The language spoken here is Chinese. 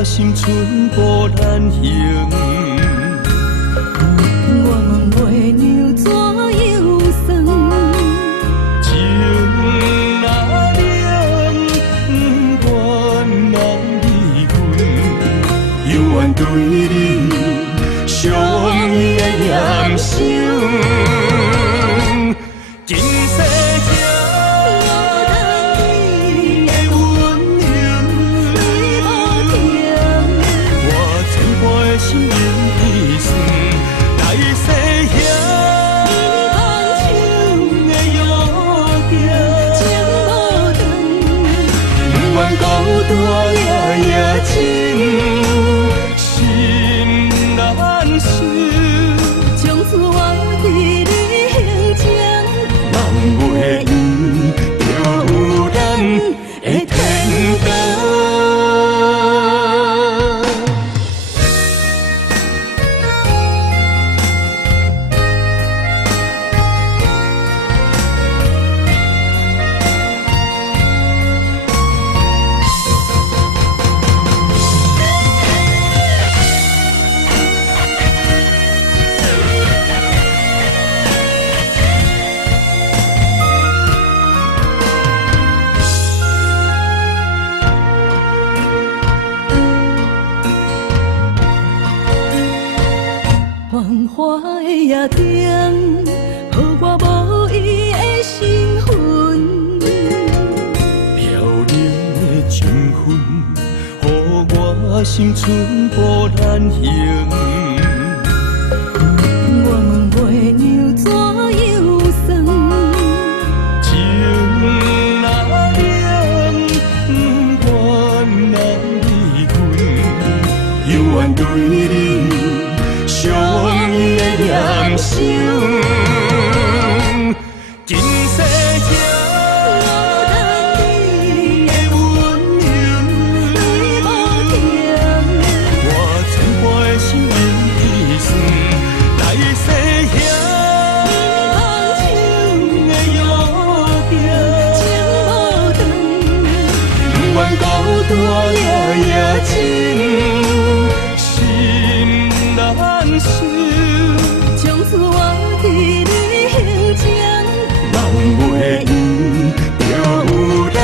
我心寸步难行。我问月娘怎样算？情若冷，不愿人离分，犹原对你相依的念想。今世情，你的温柔你无停，我千般的心永记算，来世遐你放手的约定，情无断，不愿孤单夜夜情，心难收。从此我对你形象，梦袂圆，就有咱的天堂。繁华的夜灯，予我无伊的身份。飘零的情分，予我心寸步难行。我问月娘怎样算？情若冷，不愿人离分，犹原对你相依的念想。今世情，你的温柔你无停，我千般的心永记算，来世遐你放手的约定，情无断，不愿孤单夜夜情，心难收。从此我对你形象，梦袂圆，就有咱